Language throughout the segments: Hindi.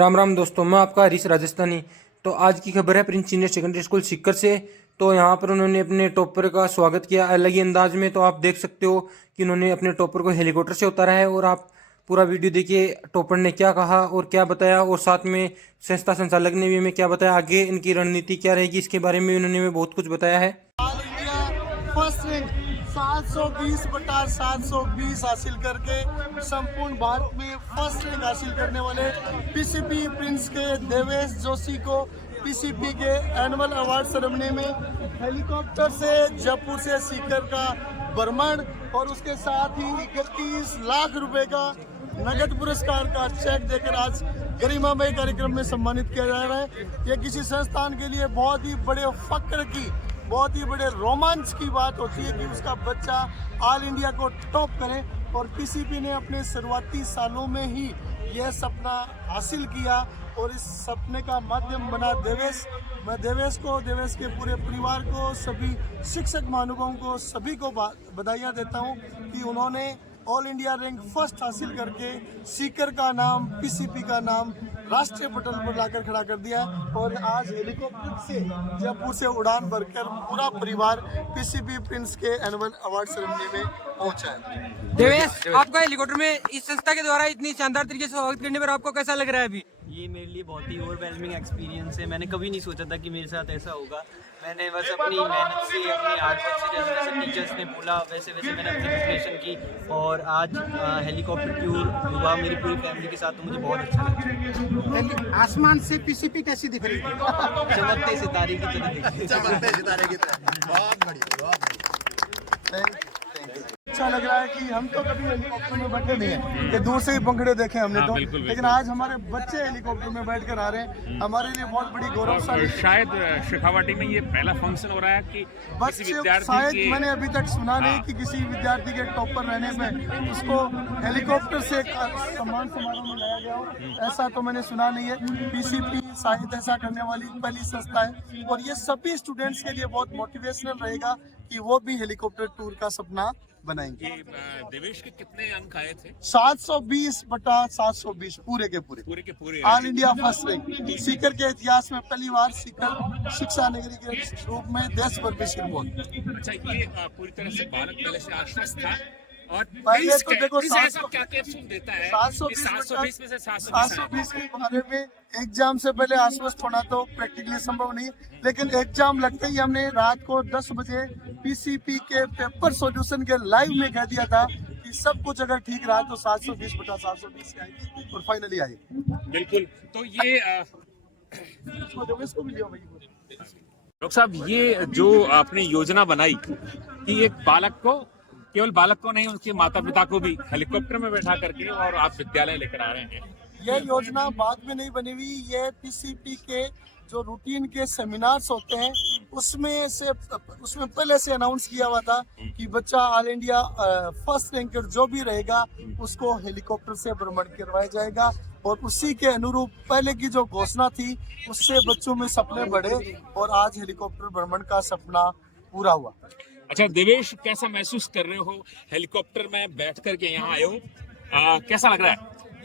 राम राम दोस्तों, मैं आपका हरीश राजस्थानी। तो आज की खबर है Prince senior secondary school Sikar से। तो यहाँ पर उन्होंने अपने टॉपर का स्वागत किया अलग ही अंदाज में। तो आप देख सकते हो कि उन्होंने अपने टॉपर को हेलीकॉप्टर से उतारा है। और आप पूरा वीडियो देखिए, टॉपर ने क्या कहा और क्या बताया, और साथ में संस्था संचालक ने भी हमें क्या बताया, आगे इनकी रणनीति क्या रहेगी, इसके बारे में उन्होंने हमें बहुत कुछ बताया है। ऑल इंडिया फर्स्ट रैंक 720/720 हासिल करके संपूर्ण भारत में फर्स्ट रैंक हासिल करने वाले पीसीपी प्रिंस के देवेश जोशी को पीसीपी के एनुअल अवार्ड सेरेमनी में हेलीकॉप्टर से जयपुर से सीकर का भ्रमण और उसके साथ ही 31 लाख रुपए का नगद पुरस्कार का चेक देकर आज गरिमामय कार्यक्रम में सम्मानित किया जा रहा है। यह किसी संस्थान के लिए बहुत ही बड़े फक्र की, बहुत ही बड़े रोमांच की बात होती है कि उसका बच्चा ऑल इंडिया को टॉप करे। और पीसीपी ने अपने शुरुआती सालों में ही यह सपना हासिल किया और इस सपने का माध्यम बना देवेश। मैं देवेश को, देवेश के पूरे परिवार को, सभी शिक्षक महानुभावों को, सभी को बधाइयाँ देता हूँ कि उन्होंने ऑल इंडिया रैंक फर्स्ट हासिल करके सीकर का नाम, पीसीपी का नाम राष्ट्रीय पटल पर लाकर खड़ा कर दिया। और आज हेलीकॉप्टर से जयपुर से उड़ान भरकर पूरा परिवार पीसीपी प्रिंस के एनुअल अवार्ड सेरेमनी में पहुंचा है। देवेश, आपका हेलीकॉप्टर में इस संस्था के द्वारा इतनी शानदार तरीके से स्वागत करने पर आपको कैसा लग रहा है अभी? ये मेरे लिए बहुत ही ओवरवेलमिंग एक्सपीरियंस है। मैंने कभी नहीं सोचा था कि मेरे साथ ऐसा होगा। मैंने बस अपनी मेहनत से, अपनी हार्डवर्क से, जैसे जैसे टीचर्स ने बोला वैसे वैसे मैंने अपनी प्रिपरेशन की और आज हेलीकॉप्टर टूर हुआ मेरी पूरी फैमिली के साथ। तो मुझे बहुत अच्छा लगा। आसमान से पीसीपी कैसी दिख रही थी? चमकते सितारे की तरह दिख रही थी। चमकते सितारे की तरह। बहुत बढ़िया, बहुत बढ़िया। अच्छा लग रहा है कि हम तो कभी हेलीकॉप्टर में बैठे नहीं है, ये दूर से ही पंखड़े देखे हमने तो, लेकिन आज हमारे बच्चे हेलीकॉप्टर में बैठकर आ रहे हैं, हमारे लिए बहुत बड़ी गौरवशाली। शायद शेखावाटी में ये पहला फंक्शन हो रहा है कि किसी विद्यार्थी शायद के... मैंने अभी तक सुना नहीं कि किसी विद्यार्थी के टॉपर रहने में उसको हेलीकॉप्टर से सम्मान समारोह में लाया गया हो, ऐसा तो मैंने सुना नहीं है। पीसीपी शायद ऐसा करने वाली पहली संस्था है और ये सभी स्टूडेंट्स के लिए बहुत मोटिवेशनल रहेगा कि वो भी हेलीकॉप्टर टूर का सपना बनाएंगे। देवेश के कितने अंक आए थे? 720/720 पूरे के पूरे all India first rank. Sikar के इतिहास में पहली बार सीकर शिक्षा नगरी के रूप में देश भर में शुरू। अच्छा, ये पूरी तरह से भारत पहले से आश्वस्त था और पहले तो देखो क्या कैप्सूल देता है 720 में से 720 के बारे में एग्जाम से पहले आश्वस्त होना तो प्रैक्टिकली संभव नहीं, लेकिन एग्जाम लगते ही हमने रात को 10 बजे पीसीपी के पेपर सॉल्यूशन के लाइव में कह दिया था कि सब कुछ अगर ठीक रहा तो 720/720 आएगी और फाइनली आई। बिल्कुल। तो ये डॉक्टर साहब, ये जो आपने योजना बनाई कि एक बालक को, केवल बालक को नहीं उसके माता पिता को भी हेलीकॉप्टर में बैठा करके और आप विद्यालय लेकर आ रहे हैं, यह योजना बाद में नहीं बनी हुई। ये पीसीपी के जो रूटीन के सेमिनार्स होते हैं उसमें पहले से अनाउंस किया हुआ था कि बच्चा ऑल इंडिया फर्स्ट रैंकर जो भी रहेगा उसको हेलीकॉप्टर से भ्रमण करवाया जाएगा। और उसी के अनुरूप पहले की जो घोषणा थी उससे बच्चों में सपने बढ़े और आज हेलीकॉप्टर भ्रमण का सपना पूरा हुआ। अच्छा देवेश, कैसा महसूस कर रहे हो हेलीकॉप्टर में बैठ करके यहाँ आए हो, कैसा लग रहा है?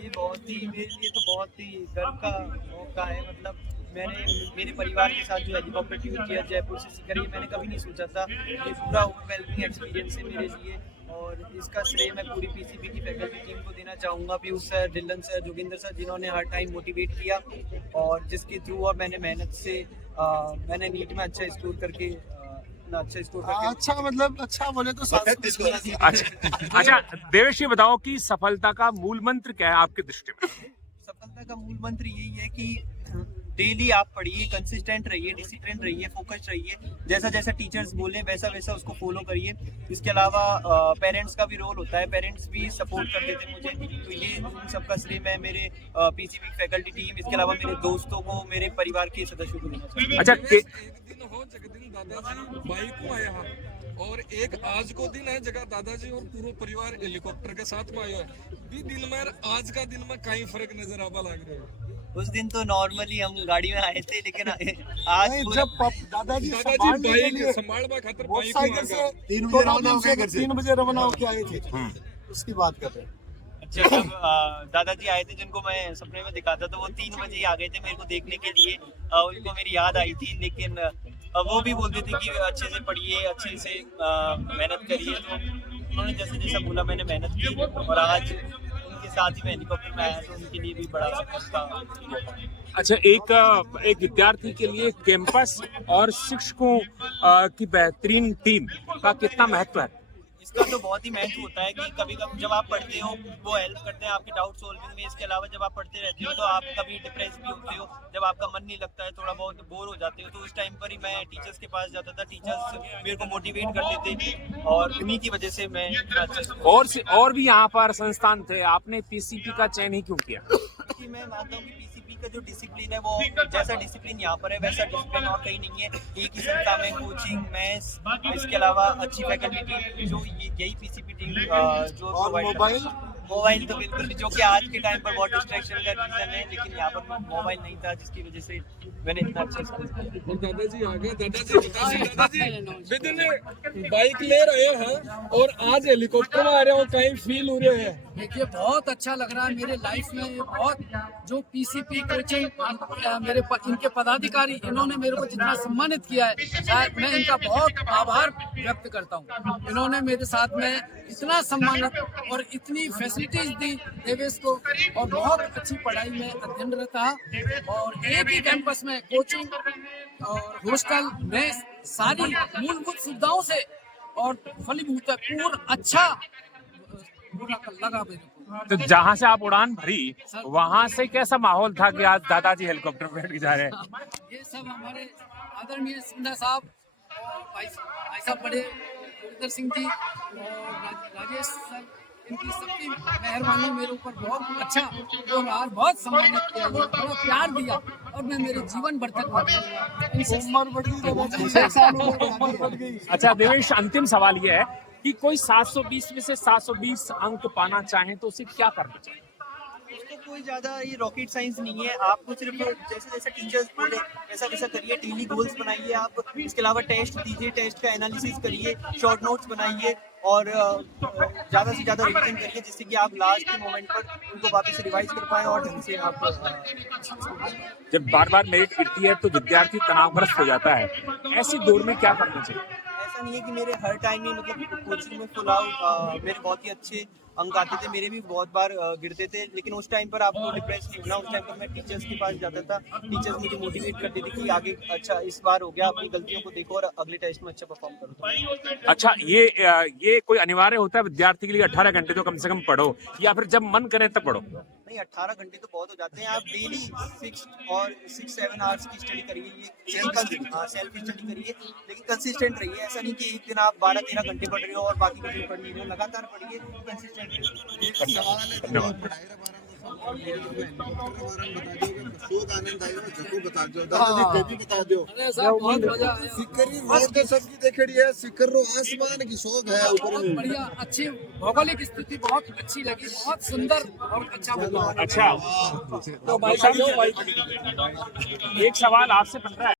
ये बहुत ही, मेरे लिए तो बहुत ही गर्व का मौका है। मतलब मैंने मेरे परिवार के साथ जो हेलीकॉप्टर टूर किया जयपुर से सीकर, ये मैंने कभी नहीं सोचा था। ये पूरा ओवरवेलमिंग एक्सपीरियंस है मेरे लिए और इसका श्रेय मैं पूरी पीसीपी की फैकल्टी टीम को देना चाहूँगा। Piyush sir, Dhillon sir, Joginder sir, जिन्होंने हर टाइम मोटिवेट किया और जिसके थ्रू और मैंने मेहनत से मैंने नीट में अच्छा स्कोर करके अच्छा बोले तो अच्छा देवेश, ये बताओ कि सफलता का मूल मंत्र क्या है आपके दृष्टि में? सफलता का मूल मंत्र यही है कि डेली आप पढ़िए, कंसिस्टेंट रहिए, डिसिप्लिन रहिए, फोकस रहिए, जैसा जैसा टीचर्स बोले वैसा वैसा उसको फॉलो करिए। इसके अलावा पेरेंट्स का भी रोल होता है, पेरेंट्स भी सपोर्ट कर देते मुझे। तो ये उन सबका श्रेय मैं मेरे पीसीपी फैकल्टी टीम, इसके अलावा मेरे दोस्तों को, मेरे परिवार के सदस्यों को देना चाहूँगा। अच्छा, जगदिन दादाजी बाइक को आया और एक आज को दिन है जगह दादाजी और पूरा परिवार हेलीकॉप्टर के साथ में आयो है। भी दिन में आज का दिन में कहीं फर्क नजर आवा लग रहा है? उस दिन तो नॉर्मली हम गाड़ी में आए थे, लेकिन आज जब दादाजी बाइक संभालने खातिर बाइक से 3 बजे रवाना होके आए थे, उसकी बात कर रहे हैं। अच्छा, जब दादाजी आए थे जिनको मैं सपने में दिखा था, तो वो 3 बजे ही आ गए थे मेरे को देखने के लिए। उनको मेरी याद आई थी, लेकिन वो भी बोलते थे कि अच्छे से पढ़िए, अच्छे से मेहनत करिए। तो उन्होंने जैसे जैसा बोला मैंने मेहनत की, और आज उनके साथ ही मैं हेलीकॉप्टर में आया, तो उनके लिए भी बड़ा सफर था। अच्छा, एक विद्यार्थी के लिए कैंपस और शिक्षकों की बेहतरीन टीम का कितना महत्व है? इसका तो बहुत ही महत्व होता है कि कभी कभी जब आप पढ़ते हो वो हेल्प करते हैं आपके डाउट सोल्विंग में। इसके अलावा जब आप पढ़ते रहते हो तो आप कभी डिप्रेस भी होते हो, जब आपका मन नहीं लगता है, थोड़ा बहुत बोर हो जाते हो, तो उस टाइम पर ही मैं टीचर्स के पास जाता था। टीचर्स मेरे को मोटिवेट करते थे, और उन्हीं की वजह से मैं इतना अच्छा और भी यहाँ पर संस्थान थे, आपने पीसीपी का चयन ही क्यों किया? कि मैं मानता हूँ कि पीसीपी का जो डिसिप्लिन है, वो जैसा डिसिप्लिन यहाँ पर है वैसा डिसिप्लिन और कहीं नहीं है। एक ही संस्था में कोचिंग, मैथ्स, इसके अलावा अच्छी फैकल्टी टीम, जो यही पीसीपी टीम जो प्रोवाइड मोबाइल तो बिल्कुल भी, जो कि आज के टाइम पर बहुत डिस्ट्रैक्शन का रीजन है, लेकिन यहाँ पर मोबाइल नहीं था, जिसकी वजह से मैंने इतना अच्छा किया। और दादाजी आ गए। दादाजी विदिन बाइक ले रहे हैं और आज हेलीकॉप्टर में आ रहे हो, कहीं फील हो रहे हैं? देखिए बहुत अच्छा लग रहा है। मेरे लाइफ में बहुत जो पीसीपी कोचिंग इनके पदाधिकारी, इन्होंने मेरे को जितना सम्मानित किया है, शायद मैं इनका बहुत आभार व्यक्त करता हूँ। इन्होंने मेरे साथ में इतना सम्मानित और इतनी फैसिलिटीज दी देवेश को, और बहुत अच्छी पढ़ाई में अध्ययनरत रहा, और एक ही कैंपस में कोचिंग और हॉस्टल में सारी मूलभूत सुविधाओं से और फलीभूत पूर्ण अच्छा लगा मेरे को। तो जहाँ से आप उड़ान भरी वहाँ से कैसा माहौल था कि आज दादाजी हेलीकॉप्टर पे बैठ के जा रहे हैं? ये सब हमारे आदरणीय सिंधा साहब और भाई साहब बड़े गुरदर सिंह जी और राजेश सर, इनकी सबकी मेहरबानी मेरे ऊपर बहुत अच्छा और आज बहुत सम्मानित किया, बहुत प्यार दिया, और मैं मेरे जीवन भर तक उम्र बढ़ गई। अच्छा देवेश, अंतिम सवाल ये है कि कोई 720 में से 720 अंक पाना चाहे तो उसे क्या करना चाहिए? उसको कोई ज्यादा ये रॉकेट साइंस नहीं है। आपको सिर्फ जैसे जैसे टीचर्स बोले वैसा वैसा करिए, डेली गोल्स बनाइए आप। इसके अलावा टेस्ट दीजिए, टेस्ट का एनालिसिस करिए, शॉर्ट नोट्स बनाइए, और ज़्यादा से ज़्यादा रिवीजन करिए, जिससे कि आप लास्ट के मोमेंट पर उनको वापस रिवाइज कर पाएँ और ढंग से आप। जब बार बार मेरिट गिरती है तो विद्यार्थी तनावग्रस्त हो जाता है, ऐसी दौर में क्या करना चाहिए? ऐसा नहीं है कि मेरे हर टाइम में मतलब कोचिंग में फुल आउट मेरे बहुत ही अच्छे अंक आते थे, मेरे भी बहुत बार गिरते थे, लेकिन उस टाइम पर आपको डिप्रेस नहीं होना। उस टाइम पर मैं टीचर्स के पास जाता था, टीचर्स मुझे मोटिवेट करते थे कि आगे अच्छा इस बार हो गया, अपनी गलतियों को देखो और अगले टेस्ट में अच्छा परफॉर्म करो। अच्छा, ये कोई अनिवार्य होता है विद्यार्थी के लिए 18 घंटे तो कम से कम पढ़ो, या फिर जब मन करे तब पढ़ो? नहीं, 18 घंटे तो बहुत हो जाते हैं। आप डेली 6-7 आवर्स की स्टडी करिए, ये सेल्फ स्टडी करिए, लेकिन कंसिस्टेंट रहिए। ऐसा नहीं कि एक दिन आप 12-13 घंटे पढ़ रहे हो और बाकी घंटे पढ़ नहीं रहे हो, लगातार पढ़िए, कंसिस्टेंट रहिए। अरे साहब बहुत मजा आया, बहुत बढ़िया, अच्छी भौगोलिक स्थिति बहुत अच्छी लगी, बहुत सुंदर और अच्छा बना। अच्छा, तो भाई साहब एक सवाल आपसे बन रहा है।